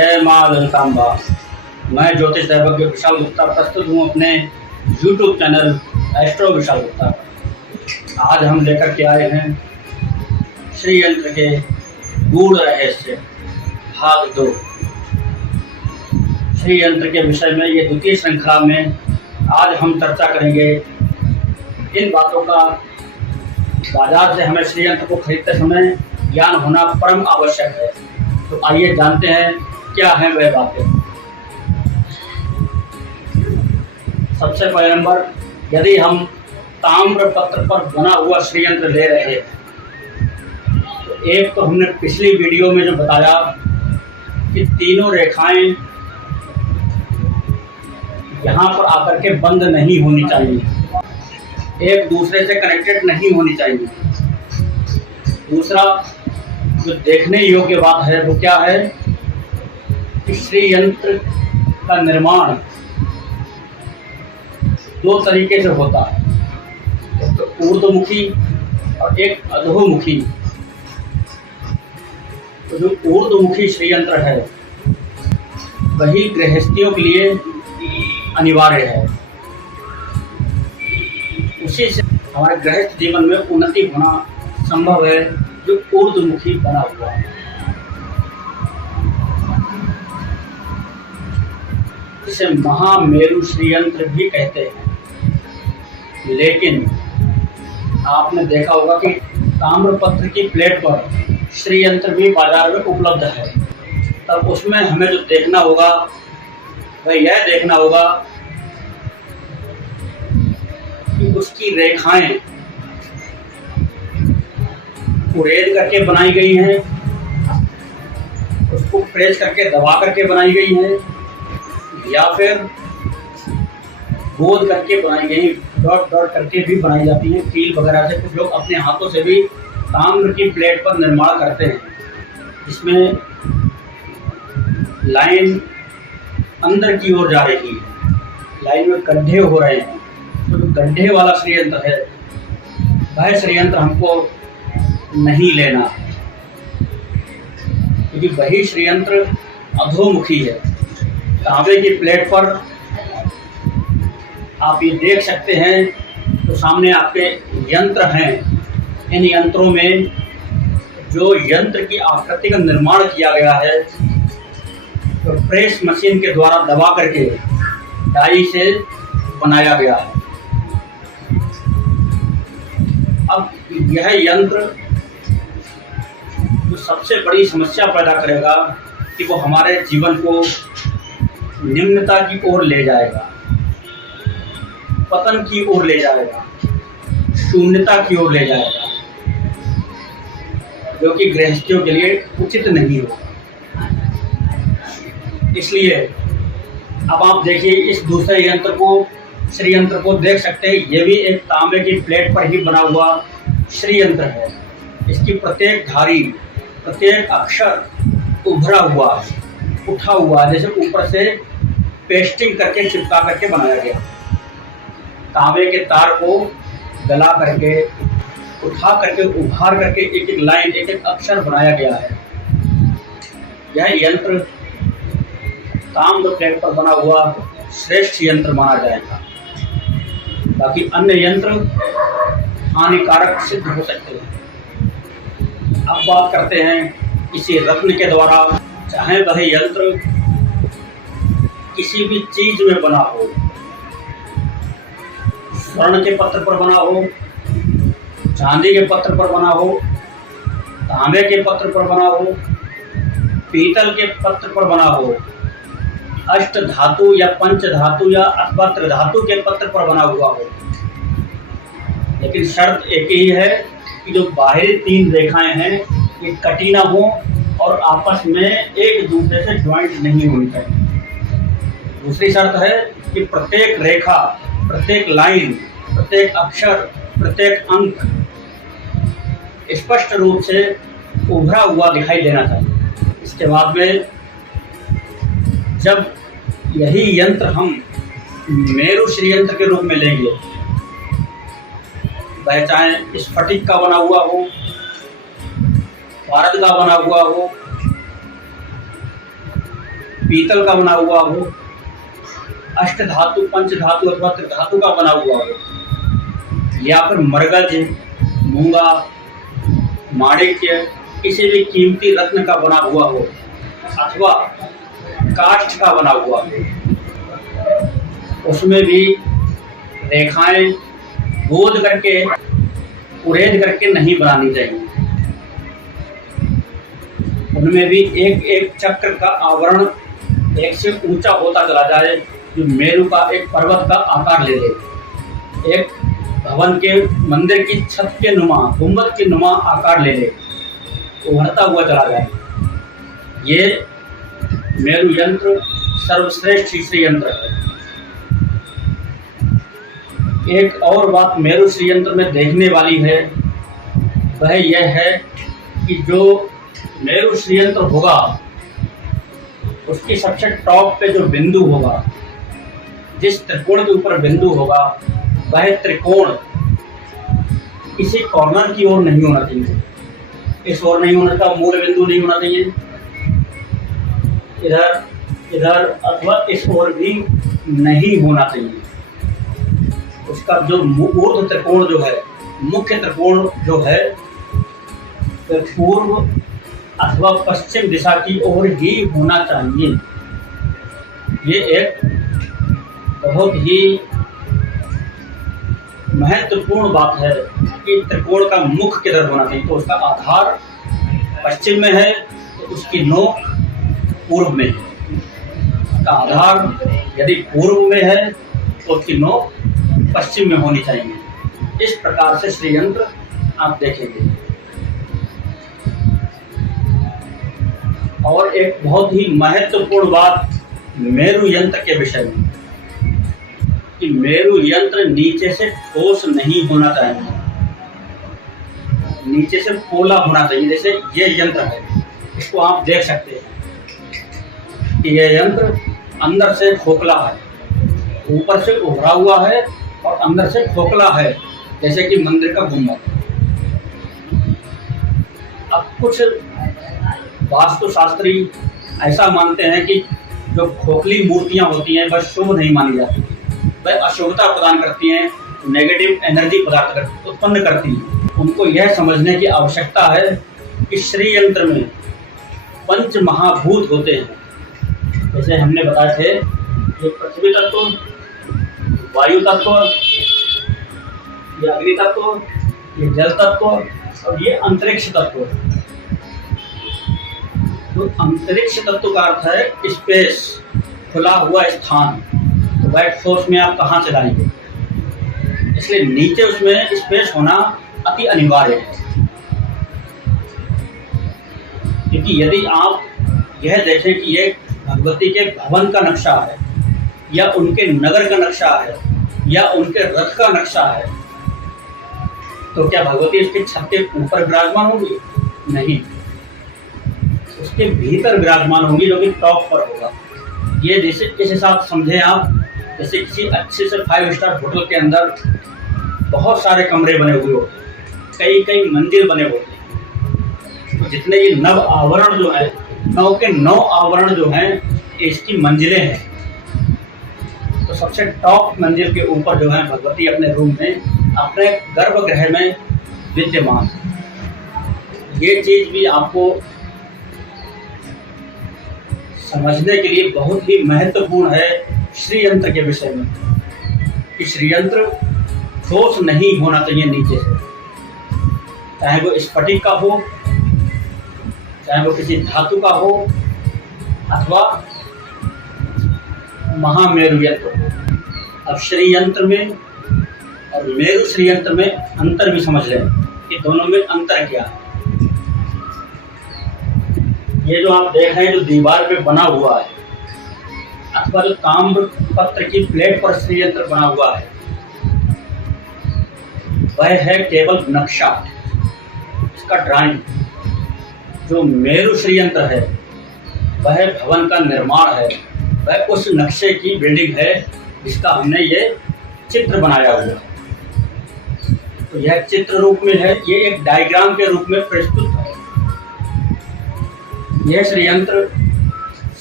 जय माँ ललितांबा। मैं ज्योतिष दैवज्ञ विशाल गुप्ता प्रस्तुत हूँ अपने YouTube channel astro Vishal Gupta. आज हम लेकर के आए हैं श्री यंत्र के गूढ़ रहस्य भाग 2। श्री यंत्र के विषय में ये द्वितीय श्रृंखला में आज हम चर्चा करेंगे इन बातों का। बाजार से हमें श्री यंत्र को खरीदते समय ज्ञान होना परम आवश्यक है। तो आइए जानते हैं क्या है वह बातें। सबसे पहले नंबर, यदि हम ताम्र पत्र पर बना हुआ श्री यंत्र ले रहे हैं तो एक तो हमने पिछली वीडियो में जो बताया कि तीनों रेखाएं यहाँ पर आकर के बंद नहीं होनी चाहिए, एक दूसरे से कनेक्टेड नहीं होनी चाहिए। दूसरा जो देखने योग्य बात है वो क्या है कि श्री यंत्र का निर्माण दो तरीके से होता है, एक तो ऊर्ध्वमुखी और एक अधोमुखी। तो जो ऊर्ध्वमुखी श्री यंत्र है वही गृहस्थियों के लिए अनिवार्य है। उसी से हमारे गृहस्थ जीवन में उन्नति होना संभव है जो ऊर्ध्वमुखी बना हुआ है। इसे महामेरु श्री यंत्र भी कहते हैं। लेकिन आपने देखा होगा कि ताम्रपत्र की प्लेट पर श्री यंत्र भी बाजार में उपलब्ध है। तब उसमें हमें जो देखना होगा वह यह देखना होगा कि उसकी रेखाएं उड़ेद करके बनाई गई हैं, उसको प्रेस करके दबा करके बनाई गई हैं, या फिर गोद करके बनाई गई, डॉट डॉट करके भी बनाई जाती हैं। कील वगैरह से कुछ लोग अपने हाथों से भी ताम्र की प्लेट पर निर्माण करते हैं, जिसमें लाइन अंदर की ओर जा रही है, लाइन में गड्ढे हो रहे हैं। तो जो गड्ढे वाला श्री यंत्र है वह श्री यंत्र हमको नहीं लेना, क्योंकि वही श्री यंत्र अधोमुखी है। तांबे की प्लेट पर आप ये देख सकते हैं तो सामने आपके यंत्र हैं। इन यंत्रों में जो यंत्र की आकृति का निर्माण किया गया है तो प्रेस मशीन के द्वारा दबा करके डाई से बनाया गया है। अब यह यंत्र जो सबसे बड़ी समस्या पैदा करेगा कि वो हमारे जीवन को निम्नता की ओर ले जाएगा, पतन की ओर ले जाएगा, शून्यता की ओर ले जाएगा, जो कि गृहस्थियों के लिए उचित नहीं होगा। इसलिए अब आप देखिए इस दूसरे यंत्र को, श्री यंत्र को देख सकते हैं। ये भी एक तांबे की प्लेट पर ही बना हुआ श्री यंत्र है। इसकी प्रत्येक धारी, प्रत्येक अक्षर उभरा हुआ है, उठा हुआ है, जैसे ऊपर से पेस्टिंग करके चिपका करके बनाया गया। तांबे के तार को गला करके, उठा करके, उभार करके एक एक लाइन, एक एक अक्षर बनाया गया है। यह यंत्र ताम्र प्लेट पर बना हुआ श्रेष्ठ यंत्र माना जाएगा। बाकी अन्य यंत्र हानिकारक सिद्ध हो सकते हैं। अब बात करते हैं किसी रत्न के द्वारा, चाहे वह यंत्र किसी भी चीज में बना हो, स्वर्ण के पत्र पर बना हो, चांदी के पत्र पर बना हो, तांबे के पत्र पर बना हो, पीतल के पत्र पर बना हो, अष्ट धातु या पंच धातु या अथवा त्रिधातु के पत्र पर बना हुआ हो। लेकिन शर्त एक ही है कि जो बाहरी तीन रेखाएं हैं ये कटी ना हो और आपस में एक दूसरे से ज्वाइंट नहीं होनी चाहिए। दूसरी शर्त है कि प्रत्येक रेखा, प्रत्येक लाइन, प्रत्येक अक्षर, प्रत्येक अंक स्पष्ट रूप से उभरा हुआ दिखाई देना चाहिए। इसके बाद में जब यही यंत्र हम मेरु श्री यंत्र के रूप में लेंगे, वह चाहे स्फटिक का बना हुआ हो, पारद का बना हुआ हो, पीतल का बना हुआ हो, अष्ट धातु, पंच धातु अथवा त्रिधातु का बना हुआ हो, या फिर मरगज, मूंगा, माणिक्य, किसी भी कीमती रत्न का बना हुआ हो, अथवा काष्ठ का बना हुआ हो, उसमें भी रेखाएं गोद करके, उड़ेद करके नहीं बनानी चाहिए। उनमें भी एक एक चक्र का आवरण एक से ऊंचा होता चला जाए, जो मेरू का एक पर्वत का आकार ले ले, एक भवन के मंदिर की छत के नुमा, गुंबद के नुमा आकार ले ले, उभरता हुआ चला जाए। ये मेरू यंत्र सर्वश्रेष्ठ श्री यंत्र है। एक और बात मेरू श्री यंत्र में देखने वाली है, वह यह है कि जो मेरू श्री यंत्र होगा, उसकी सबसे टॉप पे जो बिंदु होगा, जिस त्रिकोण के ऊपर बिंदु होगा, वह त्रिकोण किसी कॉर्नर की ओर नहीं होना चाहिए। इस ओर नहीं होना चाहिए, मूल बिंदु नहीं होना चाहिए, इधर इधर अथवा इस ओर भी नहीं होना चाहिए। उसका जो ऊर्ध्व त्रिकोण जो है, मुख्य त्रिकोण जो है, तो पूर्व अथवा पश्चिम दिशा की ओर ही होना चाहिए। ये एक बहुत ही महत्वपूर्ण बात है कि त्रिकोण का मुख किधर होना चाहिए। तो उसका आधार पश्चिम में है, तो उसकी नोक पूर्व में है। उसका आधार यदि पूर्व में है, तो उसकी नोक पश्चिम में होनी चाहिए। इस प्रकार से श्री यंत्र आप देखेंगे। और एक बहुत ही महत्वपूर्ण बात मेरू यंत्र के विषय में, कि मेरू यंत्र नीचे से ठोस नहीं होना चाहिए, नीचे से पोला होना चाहिए। जैसे ये यंत्र है, इसको आप देख सकते हैं कि यह यंत्र अंदर से खोखला है, ऊपर से उभरा हुआ है और अंदर से खोखला है, जैसे कि मंदिर का गुंबद। अब कुछ वास्तुशास्त्री ऐसा मानते हैं कि जो खोखली मूर्तियां होती हैं वह शुभ नहीं मानी जाती, वह अशुभता प्रदान करती हैं, नेगेटिव एनर्जी उत्पन्न करती हैं। उनको यह समझने की आवश्यकता है कि श्री यंत्र में पंच महाभूत होते हैं। जैसे हमने बताए थे, ये पृथ्वी तत्व, वायु तत्व, ये अग्नि तत्व, ये जल तत्व और ये अंतरिक्ष तत्व। तो अंतरिक्ष तत्व का अर्थ है स्पेस, खुला हुआ स्थान। तो वह ठोस में आप कहाँ से लाएंगे? इसलिए नीचे उसमें स्पेस होना अति अनिवार्य है। क्योंकि यदि आप यह देखें कि ये भगवती के भवन का नक्शा है, या उनके नगर का नक्शा है, या उनके रथ का नक्शा है, तो क्या भगवती इसके छत के ऊपर विराजमान होंगी? नहीं, उसके भीतर विराजमान होंगी, जो कि टॉप पर होगा। ये जैसे इस हिसाब से समझें आप, जैसे किसी अच्छे से 5 स्टार होटल के अंदर बहुत सारे कमरे बने हुए होते हैं, कई कई मंजिल बने होते हैं। तो जितने ये नव आवरण जो है, 9 के 9 आवरण जो हैं, इसकी मंजिलें हैं। तो सबसे टॉप मंजिल के ऊपर जो है भगवती अपने रूम में, अपने गर्भगृह में विद्यमान। ये चीज भी आपको समझने के लिए बहुत ही महत्वपूर्ण है श्री यंत्र के विषय में, कि श्री यंत्र ठोस नहीं होना चाहिए नीचे से, चाहे वो स्फटिक का हो, चाहे वो किसी धातु का हो, अथवा महामेरु यंत्र हो। अब श्री यंत्र में और मेरु श्री यंत्र में अंतर भी समझ लें कि दोनों में अंतर क्या है। ये जो आप देख रहे हैं, जो दीवार पे बना हुआ है, अथवा जो ताम्र पत्र की प्लेट पर श्री यंत्र बना हुआ है, वह है केवल नक्शा, इसका ड्राइंग। जो मेरु श्री यंत्र है, वह भवन का निर्माण है, वह उस नक्शे की बिल्डिंग है जिसका हमने ये चित्र बनाया हुआ है। तो यह चित्र रूप में है, ये एक डायग्राम के रूप में प्रस्तुत है। यह श्री यंत्र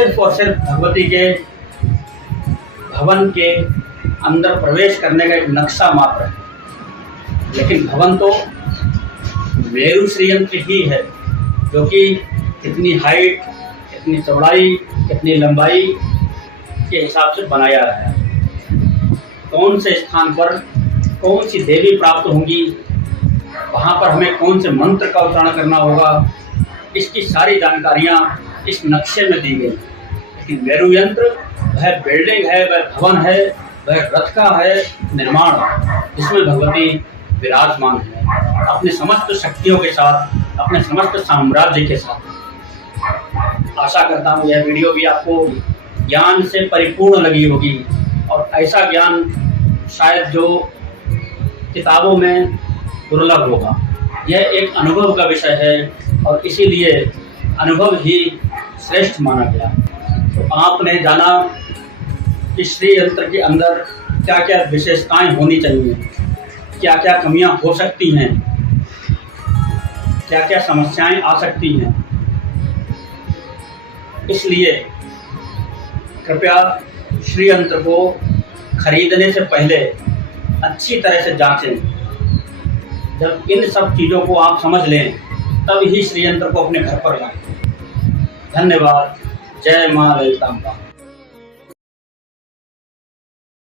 सिर्फ और सिर्फ भगवती के भवन के अंदर प्रवेश करने का एक नक्शा मात्र है, लेकिन भवन तो मेरु श्रीयंत्र ही है, जो कि कितनी हाइट, कितनी चौड़ाई, कितनी लंबाई के हिसाब से बनाया है। कौन से स्थान पर कौन सी देवी प्राप्त होंगी, वहाँ पर हमें कौन से मंत्र का उच्चारण करना होगा, इसकी सारी जानकारियाँ इस नक्शे में दी गई। लेकिन मेरु यंत्र वह बिल्डिंग है, वह भवन है, वह रथ का है निर्माण, जिसमें भगवती विराजमान है अपने समस्त शक्तियों के साथ, अपने समस्त साम्राज्य के साथ। आशा करता हूँ यह वीडियो भी आपको ज्ञान से परिपूर्ण लगी होगी, और ऐसा ज्ञान शायद जो किताबों में दुर्लभ होगा। यह एक अनुभव का विषय है और इसीलिए अनुभव ही श्रेष्ठ माना गया। तो आपने जाना कि श्री यंत्र के अंदर क्या क्या विशेषताएं होनी चाहिए, क्या क्या कमियां हो सकती हैं, क्या क्या समस्याएं आ सकती हैं। इसलिए कृपया श्री यंत्र को खरीदने से पहले अच्छी तरह से जांचें। जब इन सब चीज़ों को आप समझ लें, तब ही श्री यंत्र को अपने घर पर लाएं। धन्यवाद। जय मां ललितांबा।